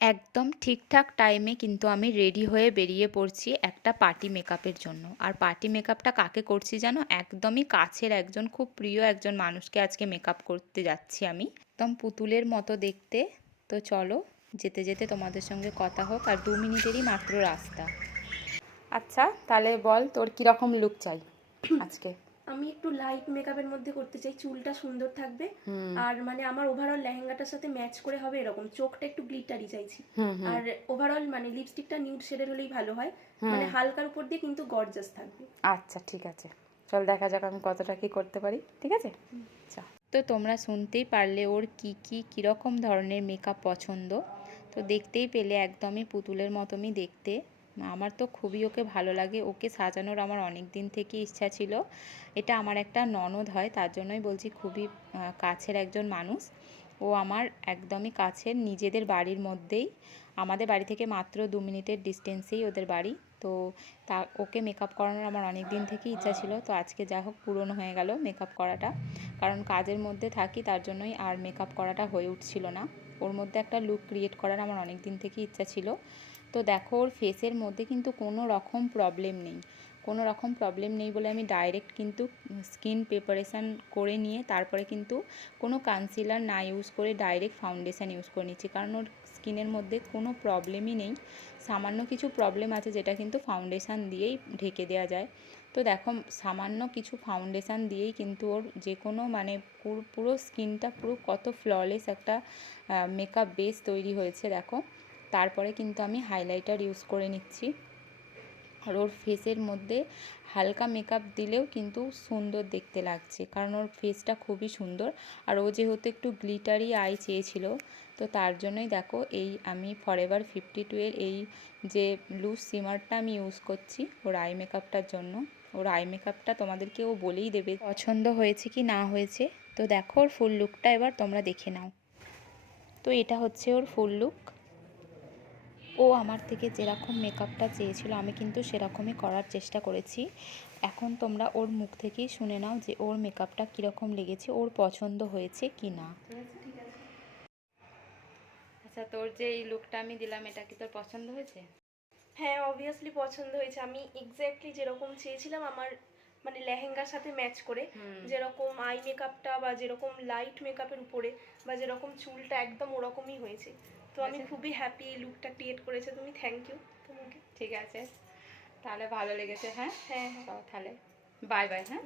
একদম ঠিকঠাক টাইমে কিন্তু আমি রেডি হয়ে বেরিয়ে পড়ছি একটা পার্টি মেকআপের জন্য। আর পার্টি মেকআপটা কাকে করছি জানো? একদমই কাছের একজন খুব প্রিয় একজন মানুষকে আজকে মেকআপ করতে যাচ্ছি আমি। একদম পুতুলের মতো দেখতে। তো চলো যেতে যেতে তোমাদের সঙ্গে কথা হোক, আর 2 মিনিটেরই মাত্র রাস্তা। আচ্ছা তাহলে বল তোর কীরকম লুক চাই আজকে? আমি একটু লাইট মেকআপের মধ্যে করতে চাই, চুলটা সুন্দর থাকবে আর মানে আমার ওভারঅল লেহেঙ্গাটার সাথে ম্যাচ করে হবে এরকম, চোখটা একটু গ্লিটারি চাইছি। আর ওভারঅল মানে লিপস্টিকটা নিউড শেডের হলেই ভালো হয়, মানে হালকার উপর দিয়ে কিন্তু গর্জাস থাকবে। আচ্ছা ঠিক আছে, চল দেখা যাক আমি কতটা কি করতে পারি। ঠিক আছে, আচ্ছা। তো তোমরা শুনতেই পারলে ওর কীরকম ধরনের মেকআপ পছন্দ। তো দেখতেই পেলে একদমই পুতুলের মতনই দেখতে। আমার তো খুবই ওকে ভালো লাগে, ওকে সাজানোর আমার অনেক দিন থেকে ইচ্ছা ছিল। এটা আমার একটা ননদ হয়, তার জন্যই বলছি খুবই কাছের একজন মানুষ। ও আমার একদমই কাছের, নিজেদের বাড়ির মধ্যেই। আমাদের বাড়ি থেকে মাত্র 2 মিনিটের ডিস্টেন্সেই ওদের বাড়ি। তো ওকে মেকআপ করানোর আমার অনেক দিন থেকেই ইচ্ছা ছিল। তো আজকে যা হোক পূরণ হয়ে গেল মেকআপ করাটা। কারণ কাজের মধ্যে থাকি, তার জন্যই আর মেকআপ করাটা হয়ে উঠছিল না। ওর মধ্যে একটা লুক ক্রিয়েট করার আমার অনেক দিন থেকেই ইচ্ছা ছিল। তো দেখো ওর ফেসের মধ্যে কিন্তু কোনো রকম প্রবলেম নেই। কোনো রকম প্রবলেম নেই বলে আমি ডাইরেক্ট কিন্তু স্কিন প্রিপারেশান করে নিয়ে তারপরে কিন্তু কোনো কনসিলার না ইউজ করে ডাইরেক্ট ফাউন্ডেশান ইউজ করে নিচ্ছি। কারণ ওর স্কিনের মধ্যে কোনো প্রবলেমই নেই। সামান্য কিছু প্রবলেম আছে যেটা কিন্তু ফাউন্ডেশান দিয়েই ঢেকে দেওয়া যায়। তো দেখো সামান্য কিছু ফাউন্ডেশান দিয়েই কিন্তু ওর যে কোনো মানে পুরো স্কিনটা পুরো কত ফ্ললেস একটা মেকআপ বেস তৈরি হয়েছে দেখো। তারপরে কিন্তু আমি হাইলাইটার ইউজ করে নিচ্ছি। আর ওর ফেসের মধ্যে হালকা মেকআপ দিলেও কিন্তু সুন্দর দেখতে লাগছে, কারণ ওর ফেসটা খুবই সুন্দর। আর ও যেহেতু একটু গ্লিটারি আই চেয়েছিল, তো তার জন্যই দেখো এই আমি ফরএভার 52 এর এই যে লুজ সিমারটা আমি ইউজ করছি ওর আই মেকআপটার জন্য। ওর আই মেকআপটা তোমাদেরকে ও বলেই দেবে পছন্দ হয়েছে কি না হয়েছে। তো দেখো ওর ফুল লুকটা এবার তোমরা দেখে নাও। তো এটা হচ্ছে ওর ফুল লুক। ও আমার থেকে যেরকম মেকআপটা চেয়েছিল আমি কিন্তু সেরকমই করার চেষ্টা করেছি। এখন তোমরা ওর মুখ থেকেই শুনে নাও যে ওর মেকআপটা কীরকম লেগেছে, ওর পছন্দ হয়েছে কি না। আচ্ছা তোর যে এই লুকটা আমি দিলাম, এটা কি তোর পছন্দ হয়েছে? হ্যাঁ অবভিয়াসলি পছন্দ হয়েছে, আমি এক্স্যাক্টলি যেরকম চেয়েছিলাম আমার মানে লেহেঙ্গার সাথে ম্যাচ করে, যেরকম আই মেকআপটা বা যেরকম লাইট মেকআপের উপরে বা যেরকম চুলটা একদম ওরকমই হয়েছে। তো আমি খুবই হ্যাপি এই লুকটা ক্রিয়েট করেছে তুমি, থ্যাংক ইউ তোমাকে। ঠিক আছে, তাহলে ভালো লেগেছে। হ্যাঁ হ্যাঁ তাহলে বাই বাই। হ্যাঁ।